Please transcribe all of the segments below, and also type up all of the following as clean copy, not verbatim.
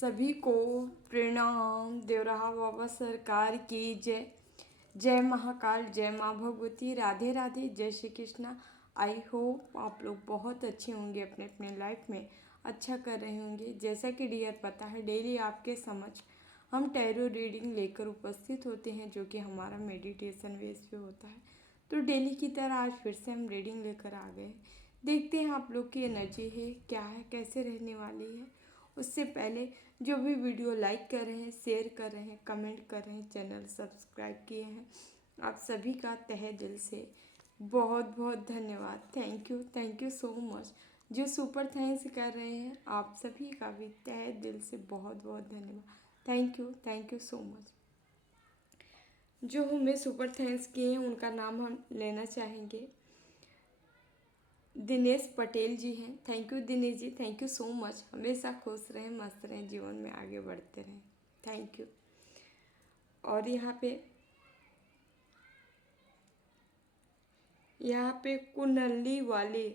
सभी को प्रणाम। देवराहा बाबा सरकार की जय। जय महाकाल, जय माँ भगवती, राधे राधे, जय श्री कृष्णा। आई होप आप लोग बहुत अच्छे होंगे, अपने अपने लाइफ में अच्छा कर रहे होंगे। जैसा कि डियर पता है, डेली आपके समझ हम टैरो रीडिंग लेकर उपस्थित होते हैं, जो कि हमारा मेडिटेशन बेस पे होता है। तो डेली की तरह आज फिर से हम रीडिंग लेकर आ गए। देखते हैं आप लोग की एनर्जी है क्या है, कैसे रहने वाली है। उससे पहले जो भी वीडियो लाइक कर रहे हैं, शेयर कर रहे हैं, कमेंट कर रहे हैं, चैनल सब्सक्राइब किए हैं, आप सभी का तहे दिल से बहुत बहुत धन्यवाद। Thank you so much. जो सुपर थैंक्स कर रहे हैं, आप सभी का भी तहे दिल से बहुत बहुत धन्यवाद। Thank you so much. जो हमें सुपर थैंक्स किए हैं उनका नाम हम लेना चाहेंगे। दिनेश पटेल जी हैं। Thank you Dinesh ji, thank you so much. हमेशा खुश रहें, मस्त रहें, जीवन में आगे बढ़ते रहें। Thank you. और यहाँ पे कुनली वाले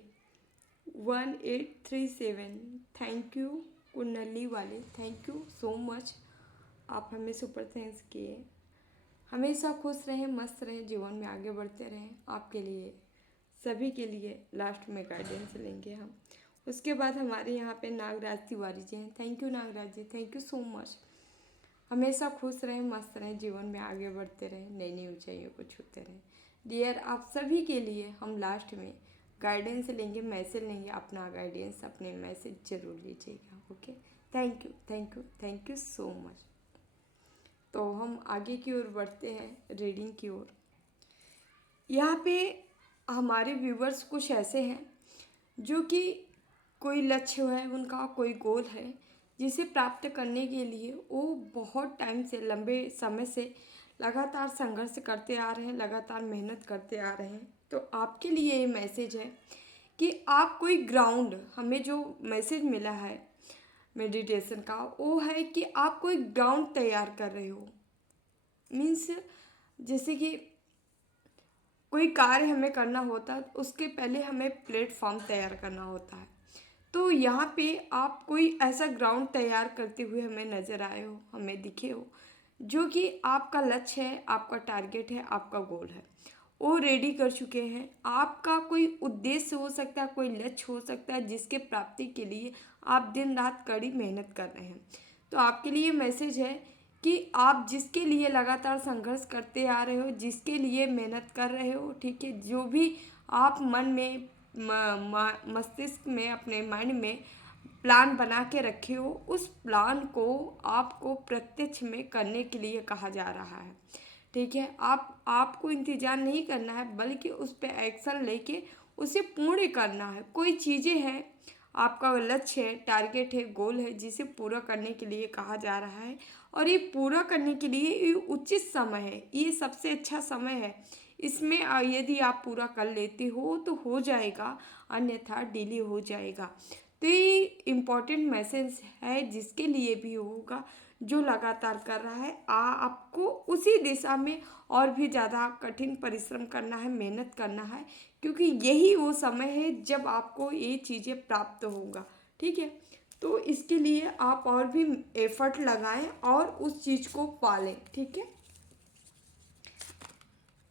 1837, थैंक यू कुनली वाले, थैंक यू सो मच। आप हमें सुपर थैंक्स किए। हमेशा खुश रहें, मस्त रहें, जीवन में आगे बढ़ते रहें। आपके लिए, सभी के लिए लास्ट में गाइडेंस लेंगे हम। उसके बाद हमारे यहाँ पे नागराज तिवारी जी हैं। Thank you Nagraj ji, thank you so much. हमेशा खुश रहें, मस्त रहें, जीवन में आगे बढ़ते रहें, नई नई ऊंचाइयों को छूते रहें। डियर, आप सभी के लिए हम लास्ट में गाइडेंस लेंगे, मैसेज लेंगे। अपना गाइडेंस, अपने मैसेज जरूर लीजिएगा। Okay, thank you so much. तो हम आगे की ओर बढ़ते हैं, रीडिंग की ओर। यहाँ पे हमारे व्यूवर्स कुछ ऐसे हैं जो कि कोई लक्ष्य है उनका, कोई गोल है जिसे प्राप्त करने के लिए वो बहुत टाइम से, लंबे समय से लगातार संघर्ष करते आ रहे हैं, लगातार मेहनत करते आ रहे हैं। तो आपके लिए ये मैसेज है कि आप कोई ग्राउंड, हमें जो मैसेज मिला है मेडिटेशन का, वो है कि आप कोई ग्राउंड तैयार कर रहे हो। मीन्स जैसे कि कोई कार्य हमें करना होता है, उसके पहले हमें प्लेटफॉर्म तैयार करना होता है। तो यहाँ पे आप कोई ऐसा ग्राउंड तैयार करते हुए हमें नज़र आए हो, हमें दिखे हो, जो कि आपका लक्ष्य है, आपका टारगेट है, आपका गोल है, वो रेडी कर चुके हैं। आपका कोई उद्देश्य हो सकता है, कोई लक्ष्य हो सकता है, जिसके प्राप्ति के लिए आप दिन रात कड़ी मेहनत कर रहे हैं। तो आपके लिए मैसेज है कि आप जिसके लिए लगातार संघर्ष करते आ रहे हो, जिसके लिए मेहनत कर रहे हो, ठीक है, जो भी आप मन में मस्तिष्क में, अपने माइंड में प्लान बना के रखे हो, उस प्लान को आपको प्रत्यक्ष में करने के लिए कहा जा रहा है। ठीक है, आपको इंतज़ार नहीं करना है, बल्कि उस पर एक्शन लेके उसे पूर्ण करना है। कोई चीज़ें हैं, आपका लक्ष्य है, टारगेट है, गोल है, जिसे पूरा करने के लिए कहा जा रहा है। और ये पूरा करने के लिए ये उचित समय है, ये सबसे अच्छा समय है। इसमें यदि आप पूरा कर लेते हो तो हो जाएगा, अन्यथा डिले हो जाएगा। तो ये इम्पॉर्टेंट मैसेज है जिसके लिए भी होगा, जो लगातार कर रहा है। आपको उसी दिशा में और भी ज़्यादा कठिन परिश्रम करना है, मेहनत करना है, क्योंकि यही वो समय है जब आपको ये चीज़ें प्राप्त होगा। ठीक है, तो इसके लिए आप और भी एफर्ट लगाएं और उस चीज़ को पालें। ठीक है,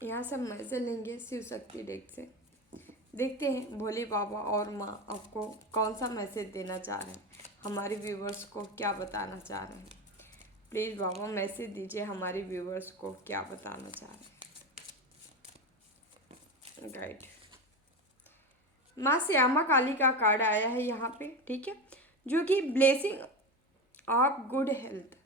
यहाँ सब मैसेज लेंगे शिव शक्ति डेक से। देखते हैं भोले बाबा और माँ आपको कौन सा मैसेज देना चाह रहे हैं, हमारे व्यूवर्स को क्या बताना चाह रहे हैं। प्लीज़ बाबा मैसेज दीजिए, हमारे व्यूवर्स को क्या बताना चाह रहे हैं। गाइड माँ श्यामा काली का कार्ड आया है यहाँ पे, ठीक है, जो कि ब्लेसिंग ऑफ गुड हेल्थ।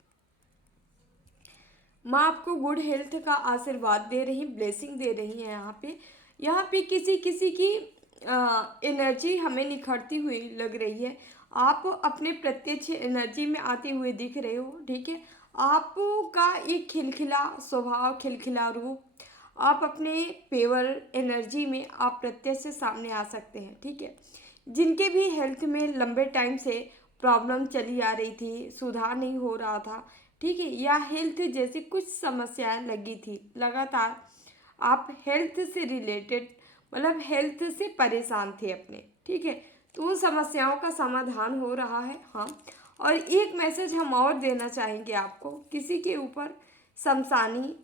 माँ आपको गुड हेल्थ का आशीर्वाद दे रही, ब्लेसिंग दे रही है। यहाँ पे किसी किसी की एनर्जी हमें निखरती हुई लग रही है। आप अपने प्रत्यक्ष एनर्जी में आते हुए दिख रहे हो। ठीक है, आपका एक खिलखिला स्वभाव, खिलखिला रूप, आप अपने पेवर एनर्जी में आप प्रत्यक्ष से सामने आ सकते हैं। ठीक है, जिनके भी हेल्थ में लंबे टाइम से प्रॉब्लम चली आ रही थी, सुधार नहीं हो रहा था, ठीक है, या हेल्थ जैसी कुछ समस्याएं लगी थी लगातार, आप हेल्थ से रिलेटेड, मतलब हेल्थ से परेशान थे अपने, ठीक है, तो उन समस्याओं का समाधान हो रहा है। हाँ, और एक मैसेज हम और देना चाहेंगे आपको, किसी के ऊपर शमशानी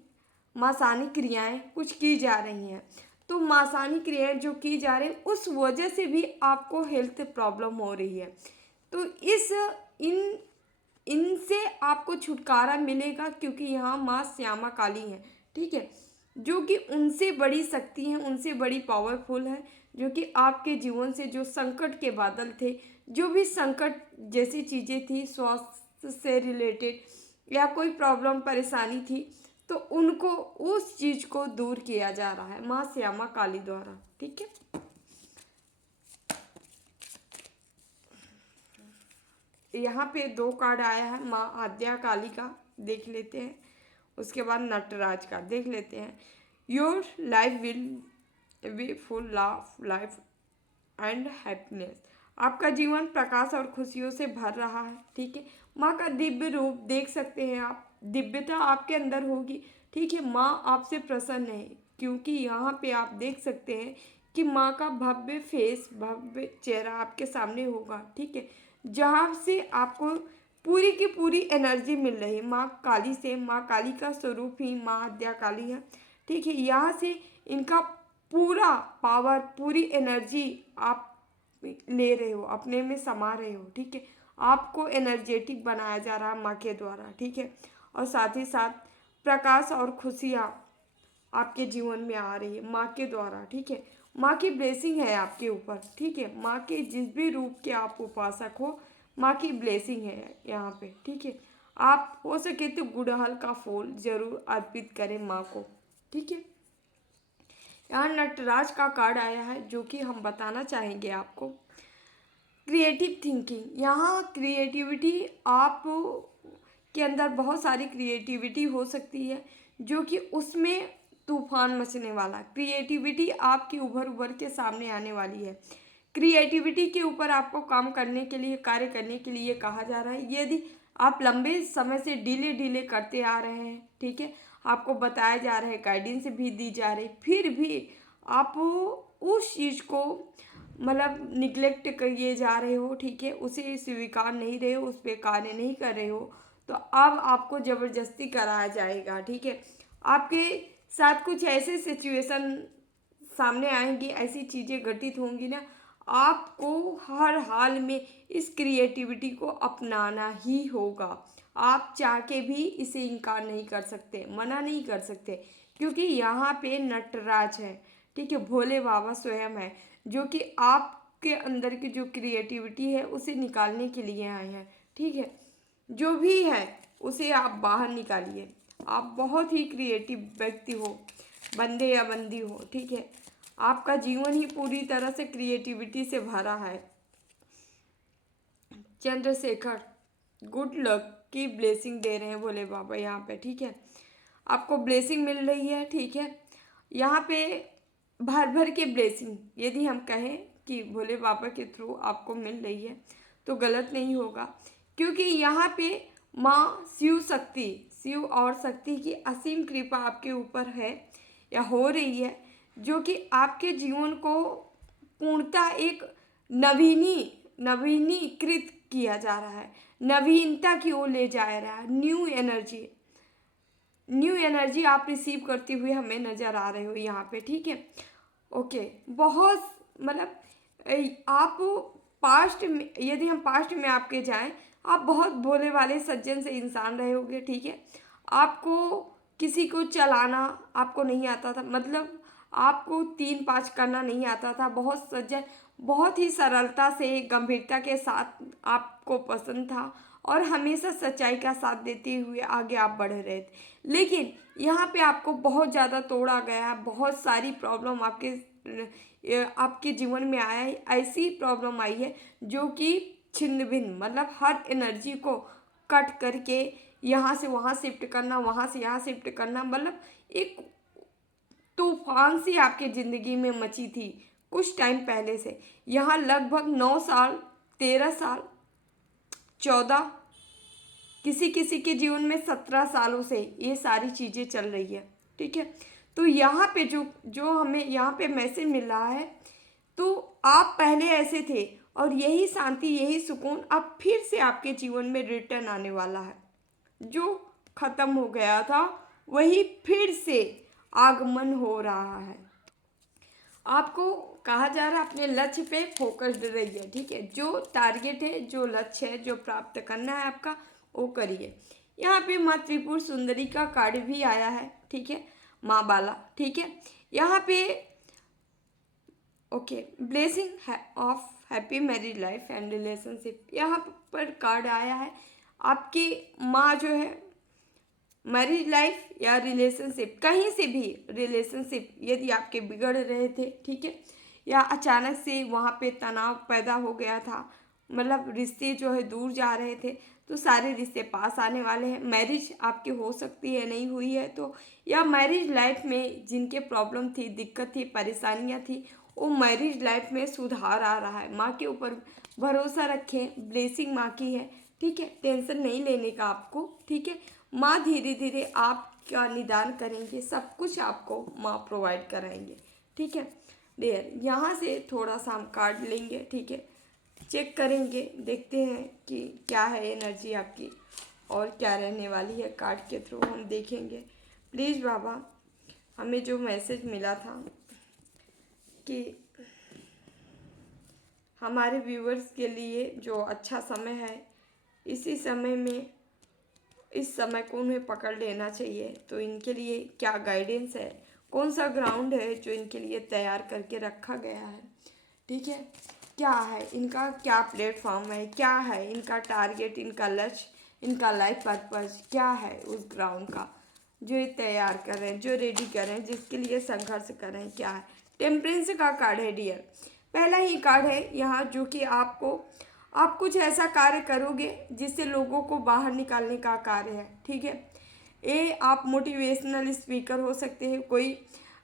मासानी क्रियाएं कुछ की जा रही हैं, तो मासानी क्रियाएं जो की जा रही हैं उस वजह से भी आपको हेल्थ प्रॉब्लम हो रही है। तो इन इनसे आपको छुटकारा मिलेगा, क्योंकि यहाँ माँ श्यामा काली हैं, ठीक है, जो कि उनसे बड़ी शक्ति हैं, उनसे बड़ी पावरफुल है, जो कि आपके जीवन से जो संकट के बादल थे, जो भी संकट जैसी चीज़ें थी, स्वास्थ्य से रिलेटेड या कोई प्रॉब्लम परेशानी थी, तो उनको उस चीज़ को दूर किया जा रहा है माँ श्यामा काली द्वारा, ठीक है। यहाँ पे 2 कार्ड आया है, माँ आद्या काली का देख लेते हैं, उसके बाद नटराज का देख लेते हैं। Your life will be full of life and happiness. आपका जीवन प्रकाश और खुशियों से भर रहा है, ठीक है। माँ का दिव्य रूप देख सकते हैं आप, दिव्यता आपके अंदर होगी, ठीक है। माँ आपसे प्रसन्न है, क्योंकि यहाँ पे आप देख सकते हैं कि माँ का भव्य फेस, भव्य चेहरा आपके सामने होगा, ठीक है, जहाँ से आपको पूरी की पूरी एनर्जी मिल रही है माँ काली से। माँ काली का स्वरूप ही माँ आद्या काली है, ठीक है। यहाँ से इनका पूरा पावर, पूरी एनर्जी आप ले रहे हो, अपने में समा रहे हो, ठीक है। आपको एनर्जेटिक बनाया जा रहा है माँ के द्वारा, ठीक है। और साथ ही साथ प्रकाश और खुशियाँ आपके जीवन में आ रही है माँ के द्वारा, ठीक है। माँ की ब्लेसिंग है आपके ऊपर, ठीक है। माँ के जिस भी रूप के आप उपासक हो, माँ की ब्लेसिंग है यहाँ पे, ठीक है। आप हो सके तो गुड़हल का फूल जरूर अर्पित करें माँ को, ठीक है। यहाँ नटराज का कार्ड आया है, जो कि हम बताना चाहेंगे आपको। क्रिएटिव थिंकिंग, यहाँ क्रिएटिविटी आप के अंदर बहुत सारी क्रिएटिविटी हो सकती है, जो कि उसमें तूफान मचने वाला। क्रिएटिविटी आपकी उभर उभर के सामने आने वाली है। क्रिएटिविटी के ऊपर आपको काम करने के लिए, कार्य करने के लिए कहा जा रहा है। यदि आप लंबे समय से डिले करते आ रहे हैं, ठीक है, आपको बताया जा रहा है, गाइडेंस भी दी जा रही, फिर भी आप उस चीज़ को मतलब निगलेक्ट किए जा रहे हो, ठीक है, उसे स्वीकार नहीं रहे हो, उस पर कार्य नहीं कर रहे हो, तो अब आपको ज़बरदस्ती कराया जाएगा, ठीक है। आपके साथ कुछ ऐसे सिचुएशन सामने आएंगी, ऐसी चीज़ें घटित होंगी ना, आपको हर हाल में इस क्रिएटिविटी को अपनाना ही होगा। आप चाह के भी इसे इनकार नहीं कर सकते, मना नहीं कर सकते, क्योंकि यहाँ पे नटराज है, ठीक है, भोले बाबा स्वयं है, जो कि आपके अंदर की जो क्रिएटिविटी है उसे निकालने के लिए आए हैं, ठीक है। जो भी है उसे आप बाहर निकालिए। आप बहुत ही क्रिएटिव व्यक्ति हो, बंदे या बंदी हो, ठीक है। आपका जीवन ही पूरी तरह से क्रिएटिविटी से भरा है। चंद्रशेखर गुड लक की ब्लेसिंग दे रहे हैं भोले बाबा यहाँ पे, ठीक है। आपको ब्लेसिंग मिल रही है, ठीक है। यहाँ पे भर भर के ब्लेसिंग यदि हम कहें कि भोले बाबा के थ्रू आपको मिल रही है, तो गलत नहीं होगा, क्योंकि यहाँ पे माँ शिव और शक्ति की असीम कृपा आपके ऊपर है या हो रही है, जो कि आपके जीवन को पूर्णतः एक नवीनीकृत किया जा रहा है, नवीनता की ओर ले जा रहा है। न्यू एनर्जी आप रिसीव करते हुए हमें नज़र आ रहे हो यहाँ पे, ठीक है। ओके, बहुत मतलब आप पास्ट में, यदि हम पास्ट में आपके जाएं, आप बहुत भोले वाले सज्जन से इंसान रहे होगे, ठीक है। आपको किसी को चलाना आपको नहीं आता था, मतलब आपको 3-5 करना नहीं आता था। बहुत सज्जन, बहुत ही सरलता से, गंभीरता के साथ आपको पसंद था, और हमेशा सच्चाई का साथ देते हुए आगे आप बढ़ रहे थे। लेकिन यहाँ पे आपको बहुत ज़्यादा तोड़ा गया है, बहुत सारी प्रॉब्लम आपके जीवन में आया है। ऐसी प्रॉब्लम आई है जो कि छिन्न भिन्न, मतलब हर एनर्जी को कट करके यहाँ से वहाँ शिफ्ट करना, वहाँ से यहाँ शिफ्ट करना, मतलब एक तूफान सी आपके ज़िंदगी में मची थी कुछ टाइम पहले से। यहाँ लगभग 9 साल, 13 साल, 14, किसी किसी के जीवन में 17 सालों से ये सारी चीज़ें चल रही है, ठीक है। तो यहाँ पे जो हमें यहाँ पे मैसेज मिल रहा है, तो आप पहले ऐसे थे और यही शांति, यही सुकून अब फिर से आपके जीवन में रिटर्न आने वाला है। जो खत्म हो गया था वही फिर से आगमन हो रहा है। आपको कहा जा रहा है अपने लक्ष्य पे फोकस्ड रहिए, ठीक है। जो टारगेट है, जो लक्ष्य है, जो प्राप्त करना है आपका, वो करिए। यहाँ पे माँ त्रिपुर सुंदरी का कार्ड भी आया है, ठीक है, माँ बाला, ठीक है। यहाँ पे okay, blessing of happy married life and relationship, यहाँ पर कार्ड आया है। आपकी माँ जो है मैरिज लाइफ या रिलेशनशिप, कहीं से भी रिलेशनशिप यदि आपके बिगड़ रहे थे, ठीक है, या अचानक से वहाँ पे तनाव पैदा हो गया था, मतलब रिश्ते जो है दूर जा रहे थे, तो सारे रिश्ते पास आने वाले हैं। मैरिज आपकी हो सकती है, नहीं हुई है तो, या मैरिज लाइफ में जिनके प्रॉब्लम थी, दिक्कत थी, परेशानियाँ थी, वो मैरिज लाइफ में सुधार आ रहा है। माँ के ऊपर भरोसा रखें, ब्लेसिंग माँ की है, ठीक है, टेंशन नहीं लेने का आपको, ठीक है। माँ धीरे धीरे आपका निदान करेंगे, सब कुछ आपको माँ प्रोवाइड कराएंगे, ठीक है डियर। यहाँ से थोड़ा सा हम कार्ड लेंगे, ठीक है, चेक करेंगे, देखते हैं कि क्या है एनर्जी आपकी और क्या रहने वाली है। कार्ड के थ्रू हम देखेंगे। प्लीज़ बाबा, हमें जो मैसेज मिला था कि हमारे व्यूअर्स के लिए जो अच्छा समय है, इसी समय में इस समय को उन्हें पकड़ लेना चाहिए, तो इनके लिए क्या गाइडेंस है, कौन सा ग्राउंड है जो इनके लिए तैयार करके रखा गया है, ठीक है, क्या है इनका, क्या प्लेटफॉर्म है, क्या है इनका टारगेट, इनका लक्ष्य, इनका लाइफ पर्पस क्या है उस ग्राउंड का जो ये तैयार कर रहे हैं, जो रेडी कर रहे हैं, जिसके लिए संघर्ष कर रहे हैं, क्या है। टेम्परेंस का कार्ड है डियर, पहला ही कार्ड है यहाँ, जो कि आप कुछ ऐसा कार्य करोगे जिससे लोगों को बाहर निकालने का कार्य है, ठीक है। ये आप मोटिवेशनल स्पीकर हो सकते हैं, कोई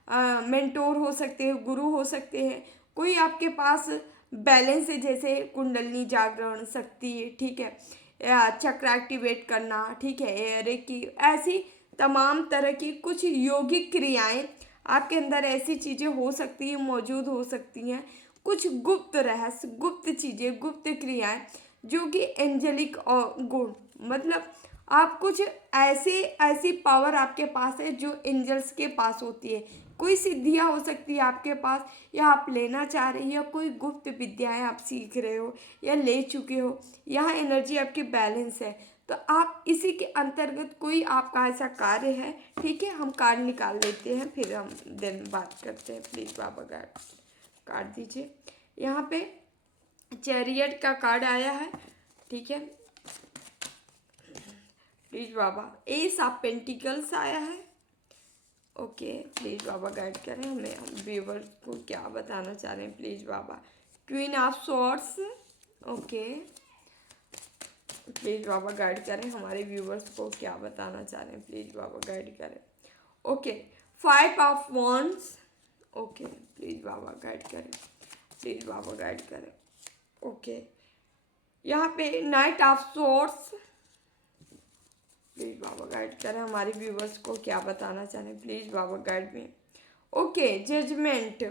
मेंटोर हो सकते हैं, गुरु हो सकते हैं, कोई आपके पास बैलेंस है, जैसे कुंडलनी जागरण शक्ति, ठीक है, या चक्र एक्टिवेट करना, ठीक है, रेकी, ऐसी तमाम तरह की कुछ योगिक क्रियाएं आपके अंदर, ऐसी चीज़ें हो सकती हैं, मौजूद हो सकती हैं, कुछ गुप्त रहस्य, गुप्त चीज़ें, गुप्त क्रियाएं, जो कि एंजेलिक और गुण, मतलब आप कुछ ऐसी पावर आपके पास है जो एंजल्स के पास होती है। कोई सिद्धियाँ हो सकती है आपके पास, या आप लेना चाह रहे हो, या कोई गुप्त विद्याएं आप सीख रहे हो या ले चुके हो। यहाँ एनर्जी आपकी बैलेंस है, तो आप इसी के अंतर्गत कोई आपका ऐसा कार्य है, ठीक है। हम कार्ड निकाल लेते हैं, फिर हम दिन बात करते हैं। प्लीज़ बाबा कार्ड दीजिए। यहाँ पे चैरियट का कार्ड आया है, ठीक है, please Baba. S of pentacles आया है, ओके, प्लीज़ बाबा गाइड करें हमें, हम व्यूअर्स को क्या बताना चाह रहे हैं, प्लीज़ बाबा। Queen of swords, okay, please बाबा गाइड करें हमारे व्यूअर्स को क्या बताना चाह रहे हैं, प्लीज़ बाबा गाइड करें। Okay, 5 of wands, okay, please बाबा गाइड करें, प्लीज़ बाबा गाइड करें। ओके, यहाँ पे नाइट ऑफ स्वॉर्ड्स, प्लीज़ बाबा गाइड करें हमारे व्यूवर्स को क्या बताना चाह रहे हैं, प्लीज़ बाबा गाइड में। ओके, जजमेंट,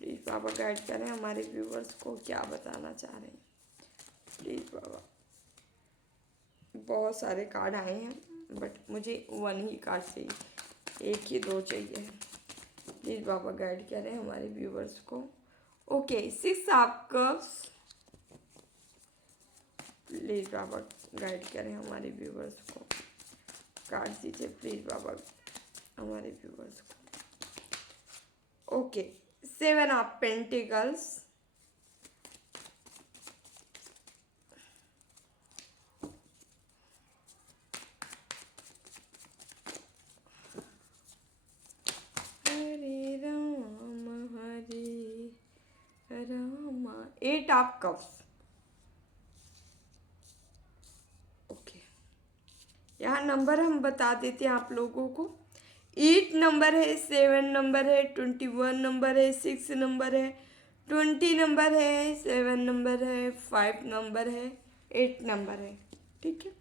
प्लीज़ बाबा गाइड करें हमारे व्यूवर्स को क्या बताना चाह रहे हैं, प्लीज़ बाबा। बहुत सारे कार्ड आए हैं बट मुझे 1 ही कार्ड चाहिए, 1 ही 2 चाहिए, प्लीज़ बाबा गाइड करें हमारे व्यूवर्स को। ओके, 6 ऑफ कप्स, प्लीज़ बाबा गाइड करें हमारे व्यूवर्स को, कार्ड दीजिए प्लीज़ बाबा हमारे व्यूवर्स को। Okay, 7 of pentacles, Hare Ram, 8 of cups. यहाँ नंबर हम बता देते हैं आप लोगों को। 8 नंबर है, 7 नंबर है, 21 नंबर है, 6 नंबर है, 20 नंबर है, 7 नंबर है, 5 नंबर है, 8 नंबर है, ठीक है।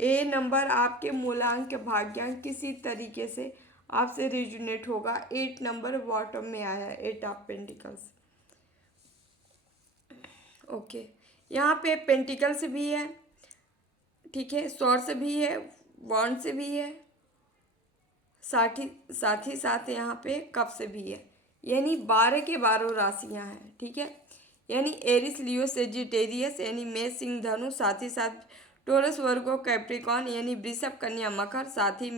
ए नंबर आपके मूलांक भाग्यांक किसी तरीके से आपसे रिजोनेट होगा। 8 नंबर बॉटम में आया है, 8 ऑफ पेंटिकल्स। ओके, यहाँ पे पेंटिकल्स भी है, ठीक है, स्वॉर्ड्स भी है, वॉन्ड से भी है, साथ ही साथ यहाँ पे कप से भी है। यानी 12 के 12 राशियाँ हैं, ठीक है। यानी एरिस, लियो, सेजिटेरियस यानी मेष, सिंह, धनु, साथ ही साथ टोरस, वर्गो, कैप्रिकॉन यानी वृषभ, कन्या, मकर, साथ ही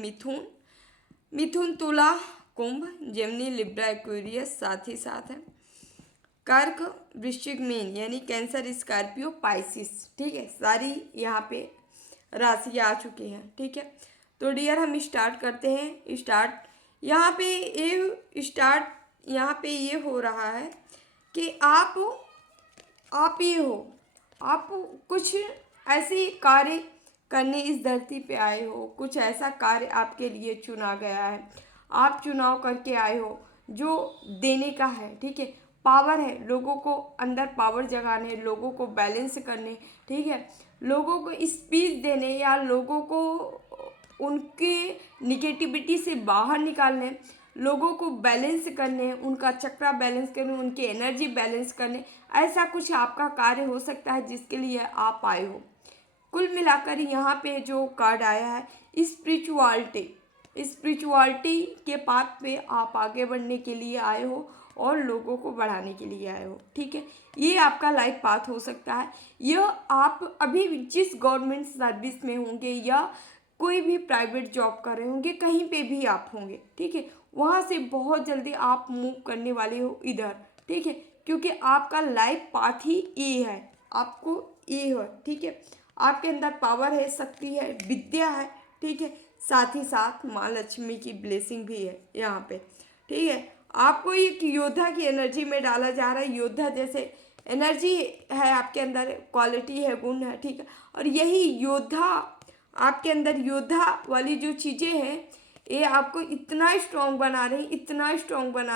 मिथुन, तुला, कुंभ, जेमिनी, लिब्रा, एक्वेरियस, साथ ही साथ है कर्क, वृश्चिक, मीन यानी कैंसर, स्कॉर्पियो, पाइसिस, ठीक है। सारी यहाँ पे राशियाँ आ चुकी हैं, ठीक है। तो डियर हम स्टार्ट करते हैं। यहाँ पे ये हो रहा है कि आप ये हो, आप कुछ ऐसे कार्य करने इस धरती पे आए हो, कुछ ऐसा कार्य आपके लिए चुना गया है, आप चुनाव करके आए हो जो देने का है, ठीक है। पावर है, लोगों को अंदर पावर जगाने, लोगों को बैलेंस करने, ठीक है, लोगों को स्पीच देने या लोगों को उनके निगेटिविटी से बाहर निकालने, लोगों को बैलेंस करने, उनका चक्रा बैलेंस करने, उनकी एनर्जी बैलेंस करने, ऐसा कुछ आपका कार्य हो सकता है जिसके लिए आप आए हो। कुल मिलाकर यहाँ पे जो कार्ड आया है स्पिरिचुअलिटी के पाथ पे आप आगे बढ़ने के लिए आए हो और लोगों को बढ़ाने के लिए आए हो, ठीक है। ये आपका लाइफ पाथ हो सकता है। यह आप अभी जिस गवर्नमेंट सर्विस में होंगे या कोई भी प्राइवेट जॉब कर रहे होंगे, कहीं पे भी आप होंगे, ठीक है, वहाँ से बहुत जल्दी आप मूव करने वाले हो इधर, ठीक है, क्योंकि आपका लाइफ पाथ ही ये है, आपको ये है, ठीक है। आपके अंदर पावर है, शक्ति है, विद्या है, ठीक है, साथ ही साथ माँ लक्ष्मी की ब्लेसिंग भी है यहाँ पे, ठीक है। आपको एक योद्धा की एनर्जी में डाला जा रहा है, योद्धा जैसे एनर्जी है आपके अंदर, क्वालिटी है, गुण है, ठीक है। और यही योद्धा आपके अंदर योद्धा वाली जो चीज़ें हैं ये आपको इतना स्ट्रांग बना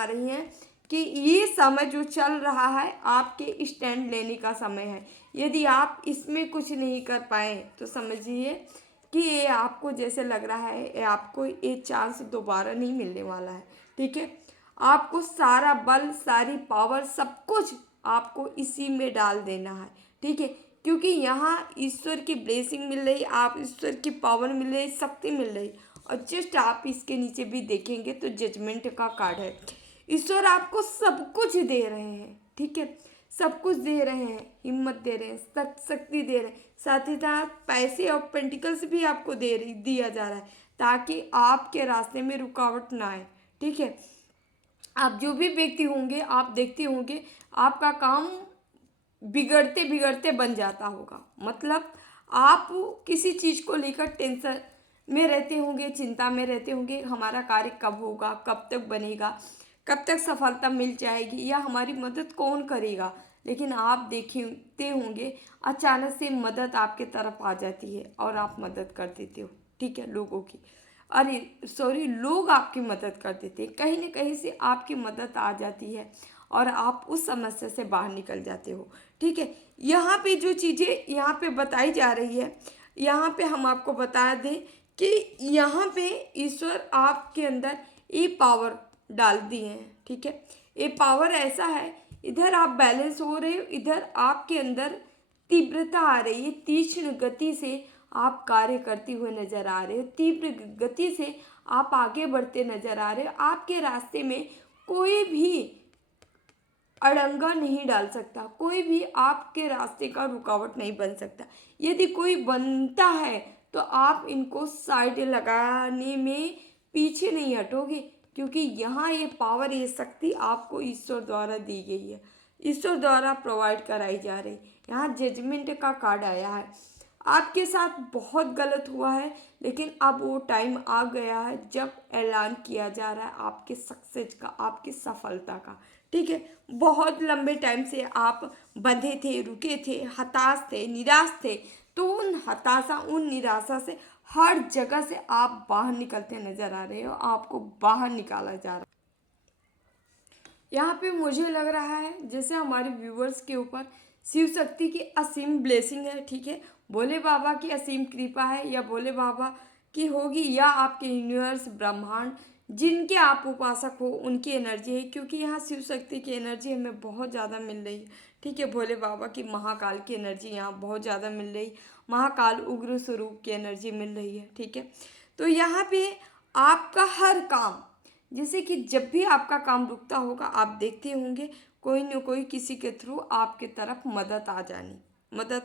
रही हैं कि ये समय जो चल रहा है आपके स्टैंड लेने का समय है। यदि आप इसमें कुछ नहीं कर पाए तो समझिए कि ये आपको जैसे लग रहा है ये आपको ये चांस दोबारा नहीं मिलने वाला है, ठीक है। आपको सारा बल, सारी पावर, सब कुछ आपको इसी में डाल देना है, ठीक है, क्योंकि यहाँ ईश्वर की ब्लेसिंग मिल रही, आप ईश्वर की पावर मिल रही, शक्ति मिल रही। और जस्ट आप इसके नीचे भी देखेंगे तो जजमेंट का कार्ड है। ईश्वर आपको सब कुछ दे रहे हैं, ठीक है, सब कुछ दे रहे हैं, हिम्मत दे रहे हैं, शक्ति दे रहे हैं, साथ ही साथ पैसे और पेंटिकल्स भी आपको दिया जा रहा है ताकि आपके रास्ते में रुकावट ना आए, ठीक है। आप जो भी व्यक्ति होंगे आप देखते होंगे आपका काम बिगड़ते बिगड़ते बन जाता होगा, मतलब आप किसी चीज़ को लेकर टेंशन में रहते होंगे, चिंता में रहते होंगे, हमारा कार्य कब होगा, कब तक बनेगा, कब तक सफलता मिल जाएगी या हमारी मदद कौन करेगा। लेकिन आप देखते होंगे अचानक से मदद आपके तरफ आ जाती है और आप मदद कर देते हो, ठीक है, लोगों की, लोग आपकी मदद कर देते हैं, कहीं ना कहीं से आपकी मदद आ जाती है और आप उस समस्या से बाहर निकल जाते हो, ठीक है। यहाँ पे जो चीज़ें यहाँ पे बताई जा रही है, यहाँ पे हम आपको बता दें कि यहाँ पे ईश्वर आपके अंदर ये पावर डाल दी है, ठीक है। ये पावर ऐसा है, इधर आप बैलेंस हो रहे हो, इधर आपके अंदर तीव्रता आ रही है, तीक्ष्ण गति से आप कार्य करते हुए नजर आ रहे हो, तीव्र गति से आप आगे बढ़ते नजर आ रहे हो। आपके रास्ते में कोई भी अड़ंगा नहीं डाल सकता, कोई भी आपके रास्ते का रुकावट नहीं बन सकता। यदि कोई बनता है तो आप इनको साइड लगाने में पीछे नहीं हटोगे, क्योंकि यहाँ ये पावर, ये शक्ति आपको ईश्वर द्वारा दी गई है, ईश्वर द्वारा प्रोवाइड कराई जा रही। यहाँ जजमेंट का कार्ड आया है, आपके साथ बहुत गलत हुआ है लेकिन अब वो टाइम आ गया है जब ऐलान किया जा रहा है आपके सक्सेस का, आपकी सफलता का, ठीक है। बहुत लंबे टाइम से आप बंधे थे, रुके थे, हताश थे, निराश थे, तो उन निराशा से हर जगह से आप बाहर निकलते नजर आ रहे हो, आपको बाहर निकाला जा रहा है। यहाँ पे मुझे लग रहा है जैसे हमारे व्यूवर्स के ऊपर शिव शक्ति की असीम ब्लेसिंग है, ठीक है, भोले बाबा की असीम कृपा है, या भोले बाबा की होगी या आपके यूनिवर्स, ब्रह्मांड, जिनके आप उपासक हो उनकी एनर्जी है, क्योंकि यहाँ शिव शक्ति की एनर्जी हमें बहुत ज़्यादा मिल रही है, ठीक है। भोले बाबा की महाकाल की एनर्जी यहाँ बहुत ज़्यादा मिल रही, महाकाल उग्र स्वरूप की एनर्जी मिल रही है। ठीक है, तो यहाँ पे आपका हर काम, जैसे कि जब भी आपका काम रुकता होगा आप देखते होंगे कोई न कोई किसी के थ्रू आपके तरफ मदद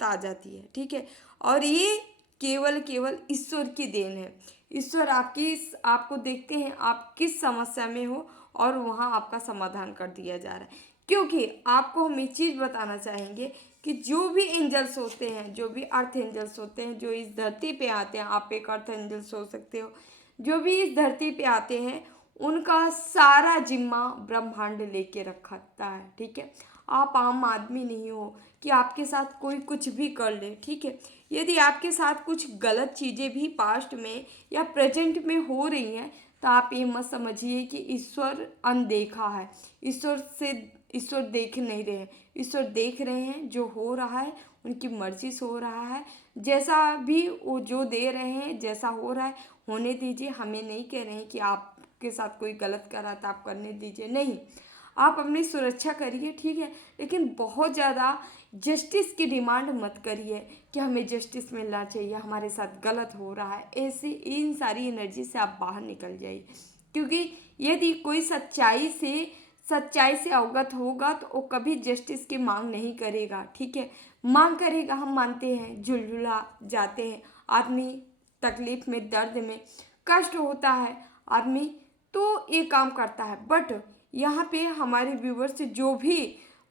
आ जाती है। ठीक है, और ये केवल केवल ईश्वर की देन है। ईश्वर आपको देखते हैं आप किस समस्या में हो और वहाँ आपका समाधान कर दिया जा रहा है। क्योंकि आपको हम एक चीज़ बताना चाहेंगे कि जो भी एंजल्स होते हैं, जो भी अर्थ एंजल्स होते हैं, जो इस धरती पे आते हैं, आप एक अर्थ एंजल्स हो सकते हो, जो भी इस धरती पे आते हैं उनका सारा जिम्मा ब्रह्मांड लेके रखता है। ठीक है, आप आम आदमी नहीं हो कि आपके साथ कोई कुछ भी कर ले। ठीक है, यदि आपके साथ कुछ गलत चीज़ें भी पास्ट में या प्रेजेंट में हो रही हैं तो आप ये मत समझिए कि ईश्वर अनदेखा है। ईश्वर देख नहीं रहे हैं, ईश्वर देख रहे हैं जो हो रहा है, उनकी मर्जी से हो रहा है। जैसा भी वो जो दे रहे हैं, जैसा हो रहा है होने दीजिए। हमें नहीं कह रहे हैं कि आपके साथ कोई गलत कर रहा था आप करने दीजिए, नहीं, आप अपनी सुरक्षा करिए। ठीक है, लेकिन बहुत ज़्यादा जस्टिस की डिमांड मत करिए कि हमें जस्टिस मिलना चाहिए, हमारे साथ गलत हो रहा है। ऐसे इन सारी एनर्जी से आप बाहर निकल जाइए, क्योंकि यदि कोई सच्चाई से अवगत होगा तो वो कभी जस्टिस की मांग नहीं करेगा। ठीक है, मांग करेगा, हम मानते हैं, झुलझुला जाते हैं आदमी, तकलीफ में, दर्द में, कष्ट होता है आदमी, तो ये काम करता है। बट यहाँ पे हमारे व्यूवर्स से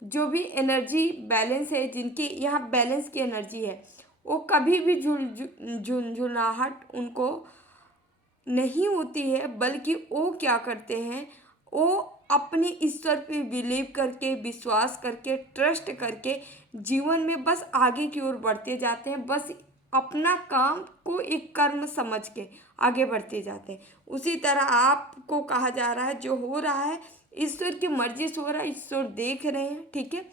जो भी एनर्जी बैलेंस है, जिनकी यहाँ बैलेंस की एनर्जी है, वो कभी भी झुंझुनाहट उनको नहीं होती है, बल्कि वो क्या करते हैं, वो अपने ईश्वर पे बिलीव करके, विश्वास करके, ट्रस्ट करके जीवन में बस आगे की ओर बढ़ते जाते हैं। बस अपना काम को एक कर्म समझ के आगे बढ़ते जाते हैं। उसी तरह आपको कहा जा रहा है जो हो रहा है ईश्वर की मर्जी से हो रहा है, ईश्वर देख रहे हैं। ठीक है,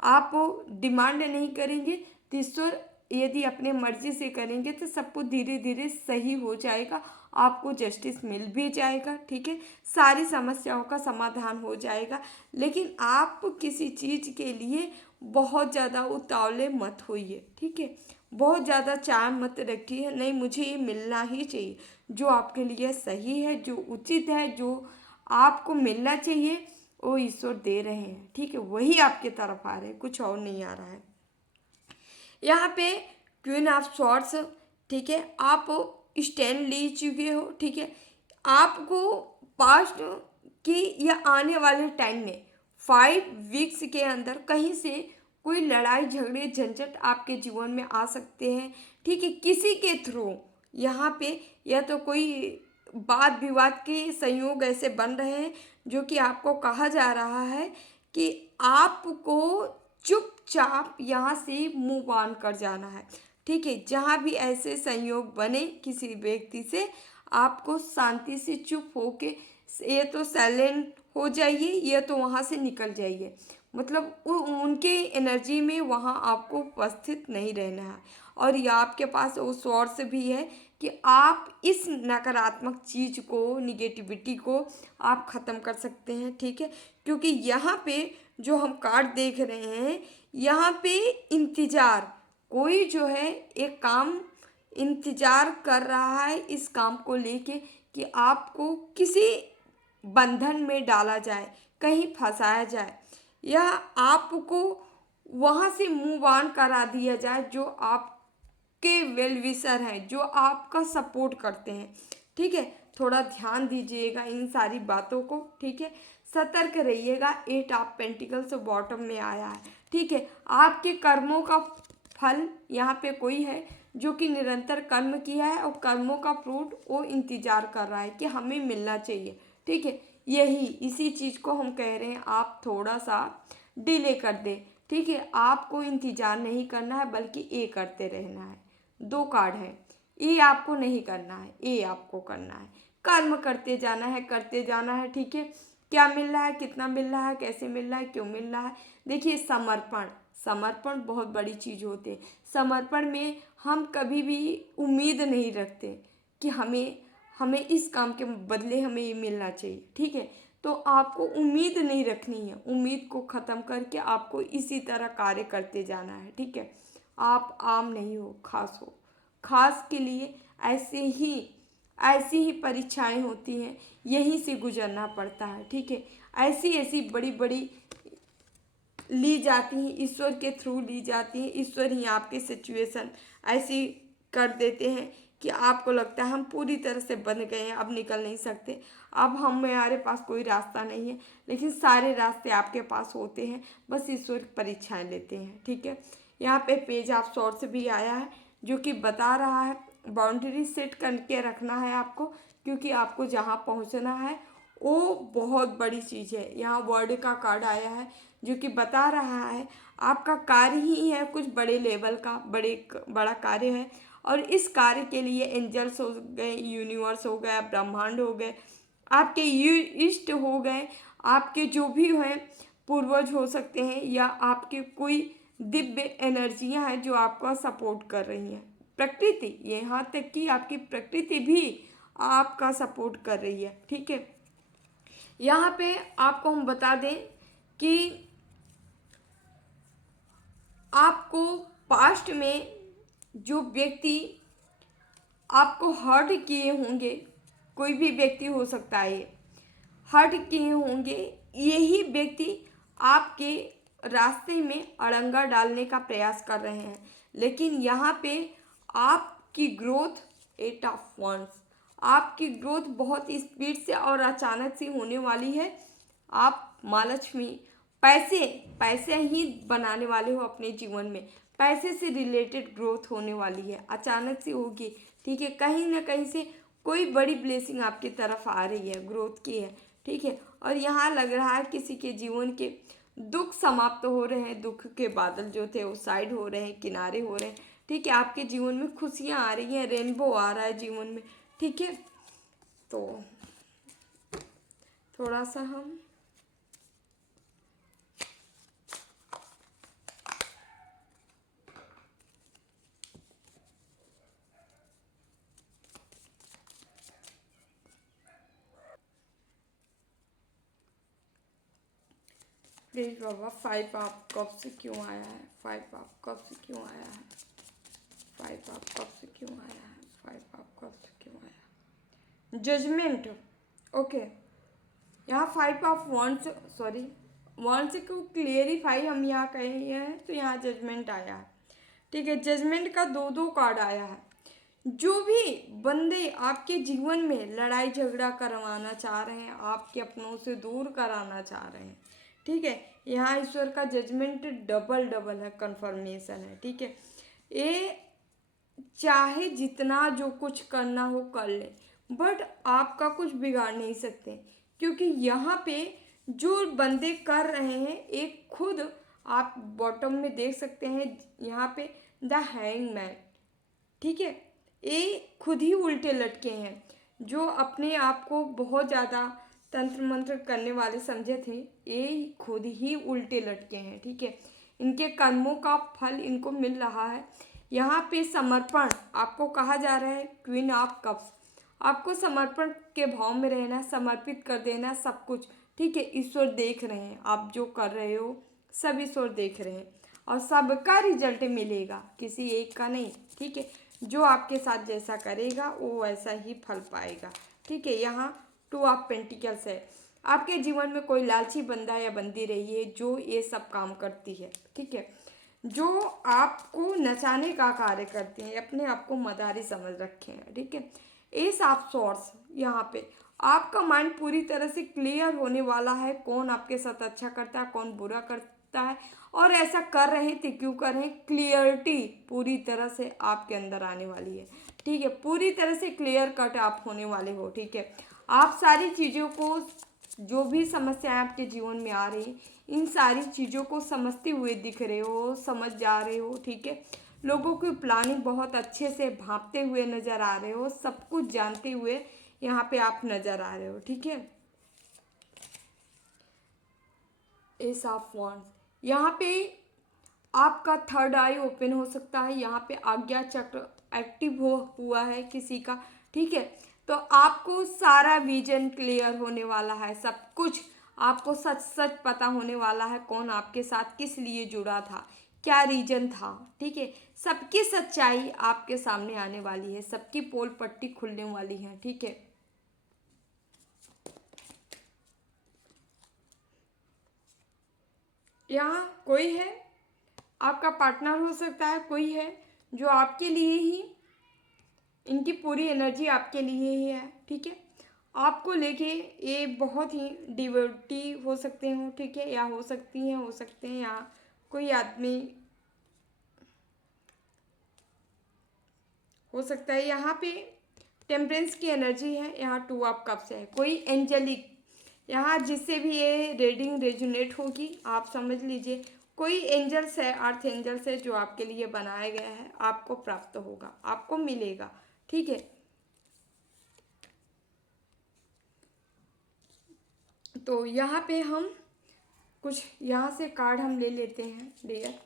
आप डिमांड नहीं करेंगे तो ईश्वर यदि अपने मर्जी से करेंगे तो सब कुछ धीरे धीरे सही हो जाएगा, आपको जस्टिस मिल भी जाएगा। ठीक है, सारी समस्याओं का समाधान हो जाएगा। लेकिन आप किसी चीज़ के लिए बहुत ज़्यादा उतावले मत होइए। ठीक है, बहुत ज़्यादा चाह मत रखिए, नहीं मुझे ये मिलना ही चाहिए। जो आपके लिए सही है, जो उचित है, जो आपको मिलना चाहिए, वो ईश्वर दे रहे हैं। ठीक है, वही आपके तरफ आ रहे हैं, कुछ और नहीं आ रहा है। यहाँ पे क्वीन ऑफ स्वॉर्ड्स, ठीक है, आप स्टैंड ले चुके हो। ठीक है, आपको पास्ट की या आने वाले टाइम में 5 वीक्स के अंदर कहीं से कोई लड़ाई झगड़े झंझट आपके जीवन में आ सकते हैं। ठीक है, किसी के थ्रू यहाँ पे या तो कोई वाद विवाद के संयोग ऐसे बन रहे हैं जो कि आपको कहा जा रहा है कि आपको चुपचाप यहाँ से मूव ऑन कर जाना है। ठीक है, जहाँ भी ऐसे संयोग बने किसी व्यक्ति से, आपको शांति से चुप होके ये तो साइलेंट हो जाइए, ये तो वहाँ से निकल जाइए। मतलब उनके एनर्जी में वहाँ आपको उपस्थित नहीं रहना है। और ये आपके पास वो सोर्स भी है कि आप इस नकारात्मक चीज़ को, निगेटिविटी को आप ख़त्म कर सकते हैं। ठीक है, क्योंकि यहाँ पे जो हम कार्ड देख रहे हैं, यहाँ पे इंतज़ार, कोई जो है एक काम इंतज़ार कर रहा है इस काम को लेके कि आपको किसी बंधन में डाला जाए, कहीं फंसाया जाए, या आपको वहाँ से मूव ऑन करा दिया जाए जो आपके वेल विशर हैं, जो आपका सपोर्ट करते हैं। ठीक है, थोड़ा ध्यान दीजिएगा इन सारी बातों को। ठीक है, सतर्क रहिएगा। 8 ऑफ पेंटिकल्स बॉटम में आया है। ठीक है, आपके कर्मों का फल यहाँ पे कोई है जो कि निरंतर कर्म किया है और कर्मों का फ्रूट वो इंतजार कर रहा है कि हमें मिलना चाहिए। ठीक है, इसी चीज़ को हम कह रहे हैं, आप थोड़ा सा डिले कर दें। ठीक है, आपको इंतजार नहीं करना है बल्कि ये करते रहना है। 2 कार्ड है, ये आपको नहीं करना है, ये आपको करना है। कर्म करते जाना है, करते जाना है। ठीक है, क्या मिल रहा है, कितना मिल रहा है, कैसे मिल रहा है, क्यों मिल रहा है। देखिए, समर्पण बहुत बड़ी चीज़ होती है। समर्पण में हम कभी भी उम्मीद नहीं रखते कि हमें इस काम के बदले हमें ये मिलना चाहिए। ठीक है, तो आपको उम्मीद नहीं रखनी है, उम्मीद को ख़त्म करके आपको इसी तरह कार्य करते जाना है। ठीक है, आप आम नहीं हो, खास हो। खास के लिए ऐसी ही परीक्षाएं होती हैं, यहीं से गुजरना पड़ता है। ठीक है, ऐसी ऐसी बड़ी बड़ी ली जाती हैं, ईश्वर के थ्रू ली जाती हैं। ईश्वर ही आपकी सिचुएशन ऐसी कर देते हैं कि आपको लगता है हम पूरी तरह से बंध गए हैं, अब निकल नहीं सकते, अब हमारे पास कोई रास्ता नहीं है। लेकिन सारे रास्ते आपके पास होते हैं, बस ईश्वर परीक्षाएं लेते हैं। ठीक है, यहाँ पे पेज ऑफ सॉर्ट्स भी आया है जो कि बता रहा है बाउंड्री सेट करके रखना है आपको, क्योंकि आपको जहाँ पहुँचना है वो बहुत बड़ी चीज़ है। यहाँ वर्ड का कार्ड आया है जो कि बता रहा है आपका कार्य ही है कुछ बड़े लेवल का, बड़ा कार्य है। और इस कार्य के लिए एंजल्स हो गए, यूनिवर्स हो गया, ब्रह्मांड हो गए, आपके इष्ट हो गए, आपके जो भी हैं पूर्वज हो सकते हैं, या आपके कोई दिव्य एनर्जियां हैं जो आपका सपोर्ट कर रही हैं। प्रकृति, यहाँ तक कि आपकी प्रकृति भी आपका सपोर्ट कर रही है। ठीक है, यहाँ पे आपको हम बता दें कि आपको पास्ट में जो व्यक्ति आपको हर्ट किए होंगे, कोई भी व्यक्ति हो सकता है, हर्ट किए होंगे, यही व्यक्ति आपके रास्ते में अड़ंगा डालने का प्रयास कर रहे हैं। लेकिन यहाँ पे आपकी ग्रोथ 8 ऑफ वंस, आपकी ग्रोथ बहुत स्पीड से और अचानक से होने वाली है। आप माँ लक्ष्मी पैसे पैसे ही बनाने वाले हो अपने जीवन में, पैसे से रिलेटेड ग्रोथ होने वाली है, अचानक से होगी। ठीक है, कहीं ना कहीं से कोई बड़ी ब्लेसिंग आपकी तरफ आ रही है, ग्रोथ की है। ठीक है, और यहाँ लग रहा है किसी के जीवन के दुख समाप्त हो रहे हैं, दुख के बादल जो थे वो साइड हो रहे हैं, किनारे हो रहे हैं। ठीक है, आपके जीवन में खुशियाँ आ रही हैं, रेनबो आ रहा है जीवन में। ठीक है, तो थोड़ा सा हम प्लीज बाबा 5 आप कब से क्यों आया है, 5 आप कब से क्यों आया है, 5 आप कब से क्यों आया है, 5 आप कब से क्यों आया है। जजमेंट, ओके, यहाँ 5 ऑफ वंस, सॉरी, वंस को क्लियरिफाई हम यहाँ कहे हैं तो यहाँ जजमेंट आया है। ठीक है, जजमेंट का दो कार्ड आया है। जो भी बंदे आपके जीवन में लड़ाई झगड़ा करवाना चाह रहे हैं, आपके अपनों से दूर कराना चाह रहे हैं, ठीक है, यहाँ ईश्वर का जजमेंट डबल डबल है, कंफर्मेशन है। ठीक है, ये चाहे जितना जो कुछ करना हो कर ले, बट आपका कुछ बिगाड़ नहीं सकते, क्योंकि यहाँ पे जो बंदे कर रहे हैं, एक खुद आप बॉटम में देख सकते हैं यहाँ पे द हैंगमैन। ठीक है, ये खुद ही उल्टे लटके हैं, जो अपने आप को बहुत ज़्यादा तंत्र मंत्र करने वाले समझे थे, ये खुद ही उल्टे लटके हैं। ठीक है, इनके कर्मों का फल इनको मिल रहा है। यहाँ पे समर्पण आपको कहा जा रहा है, क्वीन ऑफ कप्स, आपको समर्पण के भाव में रहना, समर्पित कर देना सब कुछ। ठीक है, ईश्वर देख रहे हैं आप जो कर रहे हो, सब ईश्वर देख रहे हैं और सबका रिजल्ट मिलेगा, किसी एक का नहीं। ठीक है, जो आपके साथ जैसा करेगा वो वैसा ही फल पाएगा। ठीक है, यहाँ 2 ऑफ पेंटिकल्स है, आपके जीवन में कोई लालची बंदा या बंदी रही है जो ये सब काम करती है। ठीक है, जो आपको नचाने का कार्य करते हैं, अपने आप को मदारी समझ रखे हैं। ठीक है, एस ऑफ सॉर्ड्स, यहाँ पे आपका माइंड पूरी तरह से क्लियर होने वाला है, कौन आपके साथ अच्छा करता है, कौन बुरा करता है, और ऐसा कर रहे थे क्यों कर रहे हैं, क्लियरिटी पूरी तरह से आपके अंदर आने वाली है। ठीक है, पूरी तरह से क्लियर कट आप होने वाले हो। ठीक है, आप सारी चीज़ों को, जो भी समस्याएं आपके जीवन में आ रही, इन सारी चीज़ों को समझते हुए दिख रहे हो, समझ जा रहे हो। ठीक है, लोगों की प्लानिंग बहुत अच्छे से भांपते हुए नज़र आ रहे हो, सब कुछ जानते हुए यहाँ पे आप नज़र आ रहे हो। ठीक है, एस ऑफ वांड्स, यहाँ पे आपका थर्ड आई ओपन हो सकता है, यहाँ पे आज्ञा चक्र एक्टिव हुआ है किसी का। ठीक है, तो आपको सारा विजन क्लियर होने वाला है, सब कुछ आपको सच सच पता होने वाला है, कौन आपके साथ किस लिए जुड़ा था, क्या रीजन था। ठीक है, सबकी सच्चाई आपके सामने आने वाली है, सबकी पोल पट्टी खुलने वाली है। ठीक है, यहाँ कोई है, आपका पार्टनर हो सकता है, कोई है जो आपके लिए ही, इनकी पूरी एनर्जी आपके लिए ही है। ठीक है, आपको लेके ये बहुत ही डिवोटी हो सकते हो। ठीक है, या हो सकती हैं, हो सकते हैं, या कोई आदमी हो सकता है। यहाँ पे टेम्परेंस की एनर्जी है, यहाँ टू ऑफ कप्स है, कोई एंजेलिक, यहाँ जिससे भी ये रीडिंग रेजोनेट होगी आप समझ लीजिए कोई एंजल्स है, अर्थ एंजल्स है जो आपके लिए बनाया गया है, आपको प्राप्त होगा, आपको मिलेगा। ठीक है, तो यहाँ पे हम कुछ यहाँ से कार्ड हम ले लेते हैं डियर।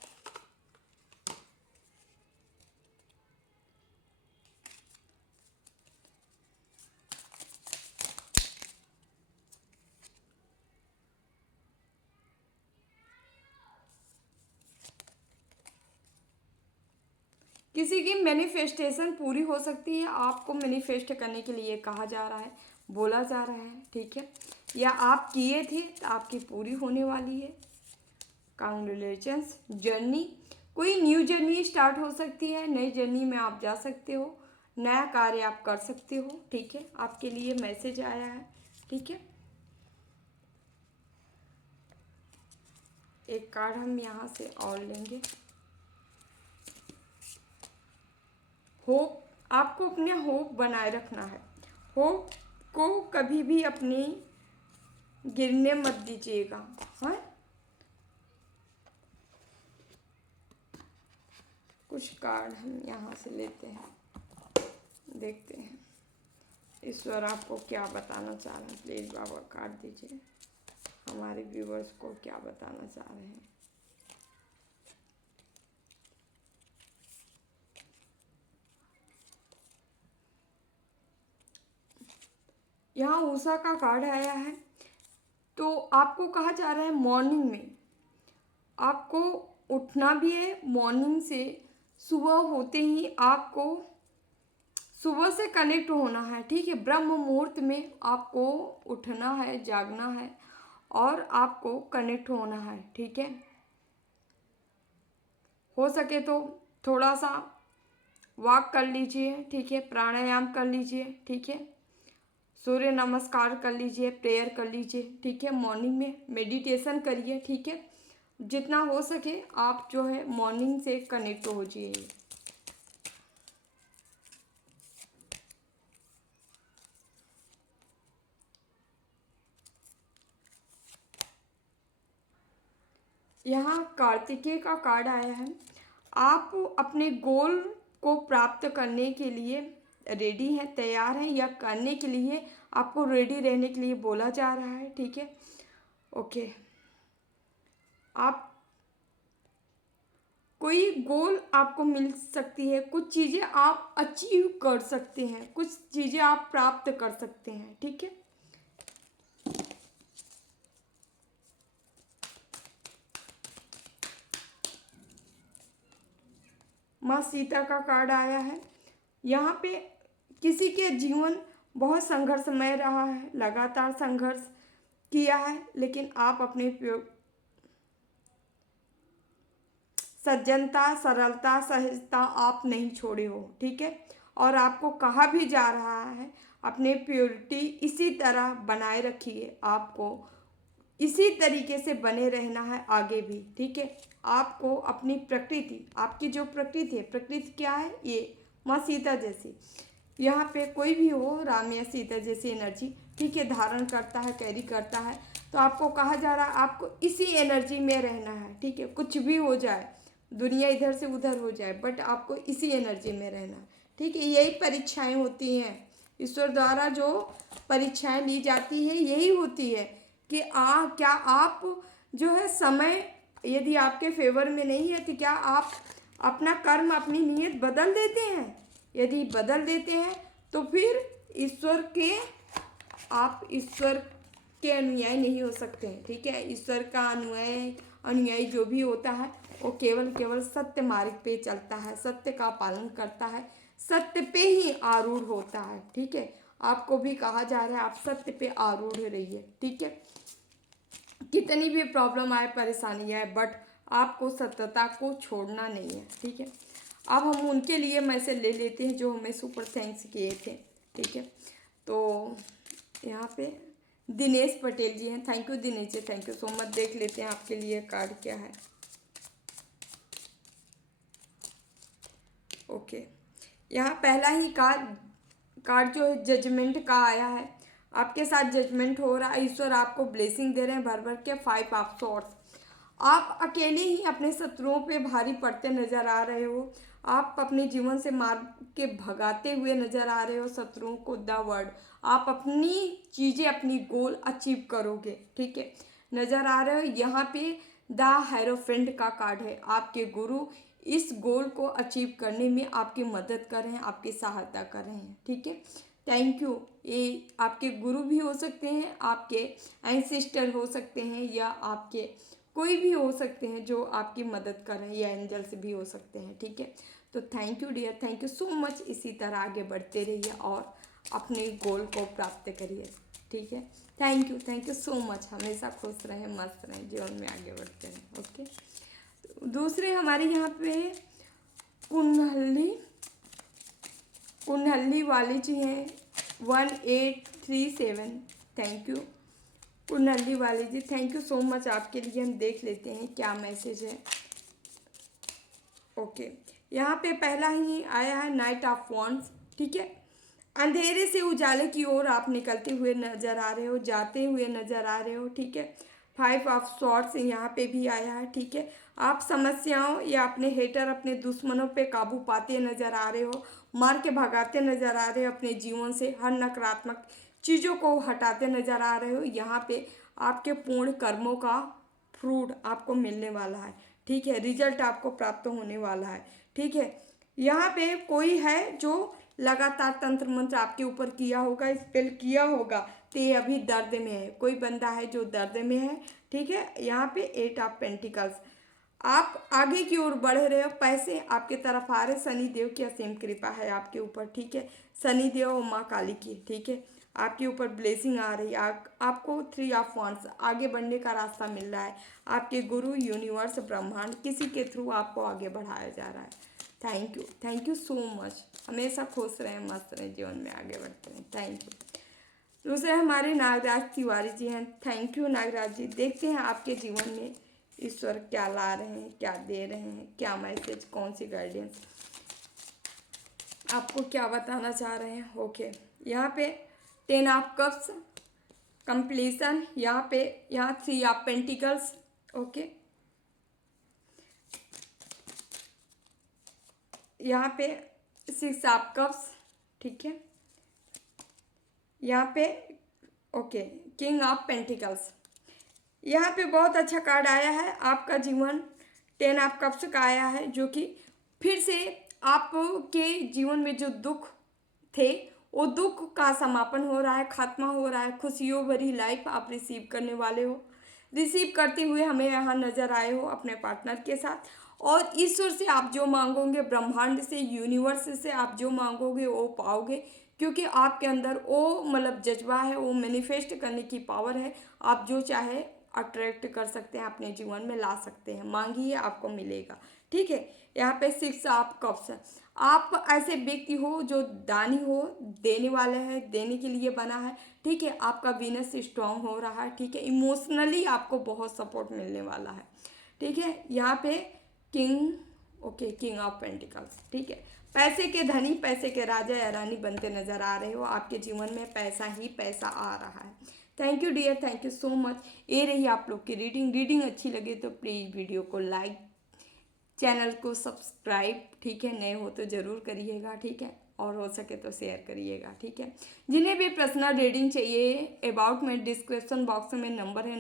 किसी की मैनिफेस्टेशन पूरी हो सकती है, आपको मैनिफेस्ट करने के लिए कहा जा रहा है, बोला जा रहा है। ठीक है, या आप किए थे तो आपकी पूरी होने वाली है। कांग्रेचुलेशंस। जर्नी, कोई न्यू जर्नी स्टार्ट हो सकती है, नई जर्नी में आप जा सकते हो, नया कार्य आप कर सकते हो। ठीक है, आपके लिए मैसेज आया है। ठीक है, एक कार्ड हम यहाँ से और लेंगे। होप, आपको अपने होप बनाए रखना है, होप को कभी भी अपनी गिरने मत दीजिएगा। हाँ, कुछ कार्ड हम यहाँ से लेते हैं, देखते हैं ईश्वर आपको क्या बताना चाह रहे हैं। प्लीज़ बाबा कार्ड दीजिए, हमारे व्यूवर्स को क्या बताना चाह रहे हैं। यहाँ उषा का कार्ड आया है, तो आपको कहा जा रहा है मॉर्निंग में आपको उठना भी है। मॉर्निंग से सुबह होते ही आपको सुबह से कनेक्ट होना है। ठीक है, ब्रह्म मुहूर्त में आपको उठना है, जागना है और आपको कनेक्ट होना है। ठीक है, हो सके तो थोड़ा सा वॉक कर लीजिए। ठीक है, प्राणायाम कर लीजिए। ठीक है, सूर्य नमस्कार कर लीजिए, प्रेयर कर लीजिए। ठीक है, मॉर्निंग में मेडिटेशन करिए। ठीक है, जितना हो सके आप जो है मॉर्निंग से कनेक्ट हो जाइए। यहाँ कार्तिकेय का कार्ड आया है, आप अपने गोल को प्राप्त करने के लिए रेडी हैं, तैयार हैं, या करने के लिए आपको रेडी रहने के लिए बोला जा रहा है। ठीक है, ओके, आप कोई गोल आपको मिल सकती है, कुछ चीज़ें आप अचीव कर सकते हैं, कुछ चीज़ें आप प्राप्त कर सकते हैं। ठीक है, माँ सीता का कार्ड आया है। यहाँ पे किसी के जीवन बहुत संघर्षमय रहा है, लगातार संघर्ष किया है, लेकिन आप अपने सज्जनता, सरलता, सहजता आप नहीं छोड़े हो। ठीक है, और आपको कहा भी जा रहा है अपने प्योरिटी इसी तरह बनाए रखिए, आपको इसी तरीके से बने रहना है आगे भी। ठीक है, आपको अपनी प्रकृति, आपकी जो प्रकृति है, प्रकृति क्या है, ये माँ सीता जैसी, यहाँ पे कोई भी हो, राम या सीता जैसी एनर्जी, ठीक है, धारण करता है, कैरी करता है, तो आपको कहा जा रहा है आपको इसी एनर्जी में रहना है। ठीक है, कुछ भी हो जाए, दुनिया इधर से उधर हो जाए, बट आपको इसी एनर्जी में रहना है। ठीक है, यही परीक्षाएं होती हैं, ईश्वर द्वारा जो परीक्षाएं ली जाती है यही होती है कि क्या आप जो है समय यदि आपके फेवर में नहीं है तो क्या आप अपना कर्म, अपनी नीयत बदल देते हैं। यदि बदल देते हैं तो फिर ईश्वर के आप ईश्वर के अनुयायी नहीं हो सकते हैं, ठीक है। ईश्वर का अनुयायी जो भी होता है वो केवल सत्य मार्ग पे चलता है, सत्य का पालन करता है, सत्य पे ही आरूढ़ होता है, ठीक है। आपको भी कहा जा रहा है आप सत्य पे आरूढ़ रहिए, ठीक है। कितनी भी प्रॉब्लम आए, परेशानी आए, बट आपको सत्यता को छोड़ना नहीं है, ठीक है। अब हम उनके लिए मैसेज ले लेते हैं जो हमें सुपर थैंक्स किए थे, ठीक है। तो यहाँ पे दिनेश पटेल जी हैं। Thank you Dinesh ji, thank you so much. देख लेते हैं आपके लिए कार्ड क्या है। ओके, यहाँ पहला ही कार्ड जो है जजमेंट का आया है। आपके साथ जजमेंट हो रहा है, ईश्वर आपको ब्लेसिंग दे रहे हैं भर भर के। 5 ऑफ सॉर्ड्स, आप अकेले ही अपने शत्रुओं पे भारी पड़ते नजर आ रहे हो। आप अपने जीवन से मार के भगाते हुए नजर आ रहे हो शत्रुओं को। द वर्ड, आप अपनी चीज़ें, अपनी गोल अचीव करोगे, ठीक है, नजर आ रहे हो। यहाँ पे द हेरोफ्रेंड का कार्ड है। आपके गुरु इस गोल को अचीव करने में आपकी मदद कर रहे हैं, आपकी सहायता कर रहे हैं, ठीक है। Thank you. ये आपके गुरु भी हो सकते हैं, आपके एंसेस्टर हो सकते हैं, या आपके कोई भी हो सकते हैं जो आपकी मदद कर रहे हैं, या एंजल्स भी हो सकते हैं, ठीक है। तो thank you dear, thank you so much. इसी तरह आगे बढ़ते रहिए और अपने गोल को प्राप्त करिए, ठीक है। Thank you so much. हमेशा खुश रहें, मस्त रहें, जीवन में आगे बढ़ते रहें, ओके। दूसरे हमारे यहाँ पे कुंडली वाली जी हैं 1837। थैंक यू कुंडली वाली जी, थैंक यू सो मच। आपके लिए हम देख लेते हैं क्या मैसेज है, ओके। यहाँ पे पहला ही आया है नाइट ऑफ वॉन्ड्स, ठीक है। अंधेरे से उजाले की ओर आप निकलते हुए नजर आ रहे हो, जाते हुए नजर आ रहे हो, ठीक है। 5 ऑफ सॉर्ड्स यहाँ पे भी आया है, ठीक है। आप समस्याओं या अपने हेटर, अपने दुश्मनों पे काबू पाते नजर आ रहे हो, मार के भगाते नजर आ रहे हो अपने जीवन से, हर नकारात्मक चीज़ों को हटाते नजर आ रहे हो। यहाँ पे आपके पूर्ण कर्मों का फ्रूट आपको मिलने वाला है, ठीक है। रिजल्ट आपको प्राप्त होने वाला है, ठीक है। यहाँ पे कोई है जो लगातार तंत्र मंत्र आपके ऊपर किया होगा, स्पेल किया होगा, तो ये अभी दर्द में है। कोई बंदा है जो दर्द में है, ठीक है। यहाँ पे 8 ऑफ पेंटिकल्स, आप आगे की ओर बढ़ रहे हो, पैसे आपके तरफ आ रहे। शनिदेव की असीम कृपा है आपके ऊपर, ठीक है। शनिदेव और माँ काली की, ठीक है, आपके ऊपर ब्लेसिंग आ रही है। आपको 3 ऑफ वांड्स, आगे बढ़ने का रास्ता मिल रहा है। आपके गुरु, यूनिवर्स, ब्रह्मांड, किसी के थ्रू आपको आगे बढ़ाया जा रहा है। Thank you so much. हमेशा खुश रहें, मस्त रहें, जीवन में आगे बढ़ते रहें, थैंक यू। दूसरे हमारे नागराज तिवारी जी हैं। थैंक यू नागराज जी। देखते हैं आपके जीवन में ईश्वर क्या ला रहे हैं, क्या दे रहे हैं, क्या मैसेज, कौन सी गाइडेंस आपको क्या बताना चाह रहे हैं, ओके। यहाँ पे 10 ऑफ कप्स कंप्लीशन, यहाँ 3 ऑफ पेंटिकल्स, ओके। यहाँ पे 6 ऑफ कप्स, ठीक है। यहाँ पे ओके किंग ऑफ पेंटिकल्स। यहाँ पे बहुत अच्छा कार्ड आया है। आपका जीवन 10 ऑफ कप्स का आया है, जो कि फिर से आपके जीवन में जो दुख थे वो दुख का समापन हो रहा है, खात्मा हो रहा है। खुशियों भरी लाइफ आप रिसीव करने वाले हो, रिसीव करते हुए हमें यहाँ नजर आए हो अपने पार्टनर के साथ। और ईश्वर से आप जो मांगोगे, ब्रह्मांड से, यूनिवर्स से आप जो मांगोगे वो पाओगे, क्योंकि आपके अंदर वो मतलब जज्बा है, वो मैनिफेस्ट करने की पावर है। आप जो चाहे अट्रैक्ट कर सकते हैं, अपने जीवन में ला सकते हैं। मांगिए, आपको मिलेगा, ठीक है। यहाँ पे 6 ऑफ कप्स, आप ऐसे व्यक्ति हो जो दानी हो, देने वाले हैं, देने के लिए बना है, ठीक है। आपका वीनस स्ट्रांग हो रहा है, ठीक है। इमोशनली आपको बहुत सपोर्ट मिलने वाला है, ठीक है। यहाँ पे किंग ऑफ पेंटिकल्स, ठीक है। पैसे के धनी, पैसे के राजा या रानी बनते नजर आ रहे हो। आपके जीवन में पैसा ही पैसा आ रहा है। Thank you dear, thank you so much. ये रही आप लोग की रीडिंग अच्छी लगे तो प्लीज़ वीडियो को लाइक, चैनल को सब्सक्राइब, ठीक है। नए हो तो ज़रूर करिएगा, ठीक है। और हो सके तो शेयर करिएगा, ठीक है। जिन्हें भी पर्सनल रीडिंग चाहिए, अबाउट में डिस्क्रिप्शन बॉक्स में नंबर है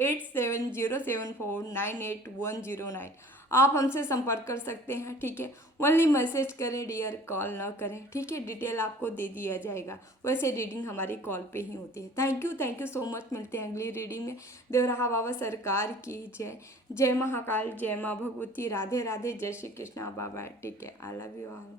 8707498109। आप हमसे संपर्क कर सकते हैं, ठीक है। ओनली मैसेज करें डियर, कॉल ना करें, ठीक है। डिटेल आपको दे दिया जाएगा, वैसे रीडिंग हमारी कॉल पे ही होती है। Thank you so much. मिलते हैं अगली रीडिंग में। देवराहा बाबा सरकार की जय। जय महाकाल, जय माँ भगवती, राधे राधे, जय श्री कृष्णा बाबा, ठीक है। I love you all.